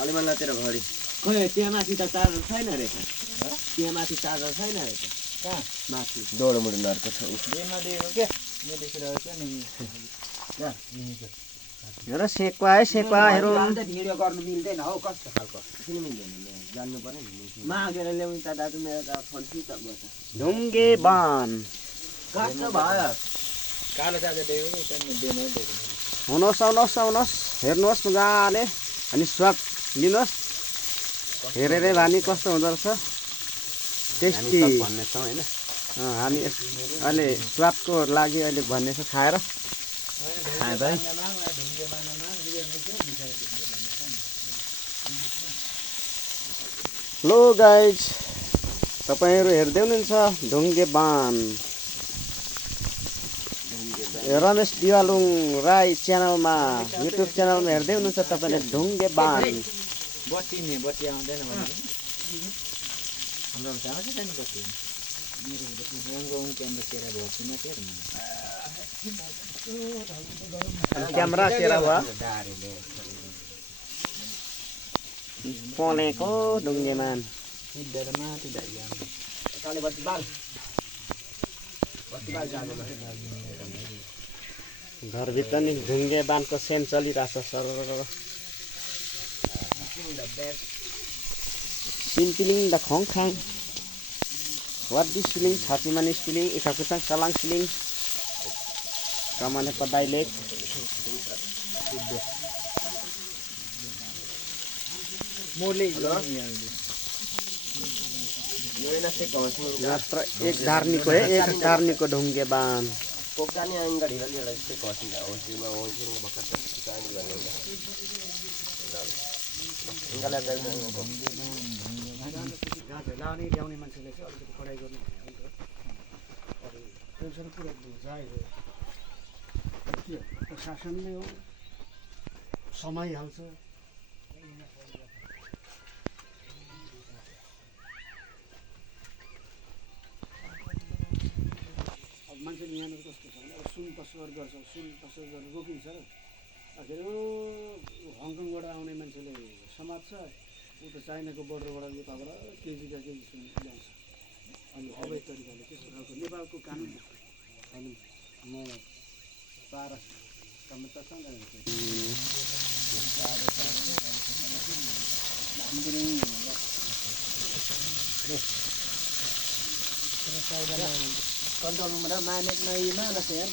कालीमल्लातिर घडी खोइ त्यहाँ माथि त चार्जर छैन रहेछ त्यहाँ माथि चार्जर छैन रहेछ कहाँ माथि दौडमुडी नर्को छ बेमा दिएको के यो देखिरहेको छ नि हेर सेक्वा है सेक्वा हेरौँ भिडियो गर्नु मिल्दैन हौ कस्तो खालको किन मिल्दैन जान्नु पर्यो नि मागेर ल्याउनु त दाजु मेरो त फोन स्विच अफ भयो ढुङ्गे बान कस्तो भयो कालो चार्जर दिएको कि त्यहाँ बेमा दिएको आउनुहोस् आउनुहोस् आउनुहोस् हेर्नुहोस् मजाले अनि स्वाद लिनुहोस् हेरेरै भानी कस्तो हुँदो रहेछ टेस्टी भन्ने छौँ होइन हामी अहिले स्वादको लागि अहिले भन्ने छ खाएर खाँदा लो गाइज तपाईँहरू हेर्दै हुनुहुन्छ ढुङ्गे बान रमेश दिवालुङ राई च्यानलमा युट्युब च्यानलमा हेर्दै हुनुहुन्छ तपाईँले ढुङ्गे बान बत्ती नि बत्ती आउँदैन भने हाम्रो आउँछ नि बत्ती क्यामेरा तेरा भएको छैन के क्यामेरा तेरा भयो पलेको ढुङ्गे मान सिद्धर माथि दाइया काले बत्ती बाल जानु घरभित्र नि ढुङ्गे बानको सेन चलिरहेछ सर सिन्तिलिङ द खोङखाङ वार्डी सिलिङ छातीमानी सिलिङ इखाकुचाङ सलाङ सिलिङ कमाने पदाई लेक मोले मात्र एक धार्नीको है एक धार्नीको ढुङ्गे बान पोक्दानी अंगडी हेर्दै चाहिँ कसिन होसिमा होसिन भक्का सिकानी गर्ने इंगाले लाउने ल्याउने मान्छेले चाहिँ अलिकति पढाइ गर्नु टेन्सन पुरा जाएको के प्रशासन नै हो समाइहाल्छ अब मान्छेले यहाँनिर कस्तो छ भने अब सुन तस्कर गर्छ सुन तस्कर गरेर रोकिन्छ र आखिर हङकङबाट आउने मान्छेले समात्छ उता चाइनाको बोर्डरबाट उताबाट केजीका केजी सुन ल्याउँछ अनि अवैध तरिकाले त्यस्तो खालको नेपालको कानुन अनि म पारा Control mo na manit na ima na sir.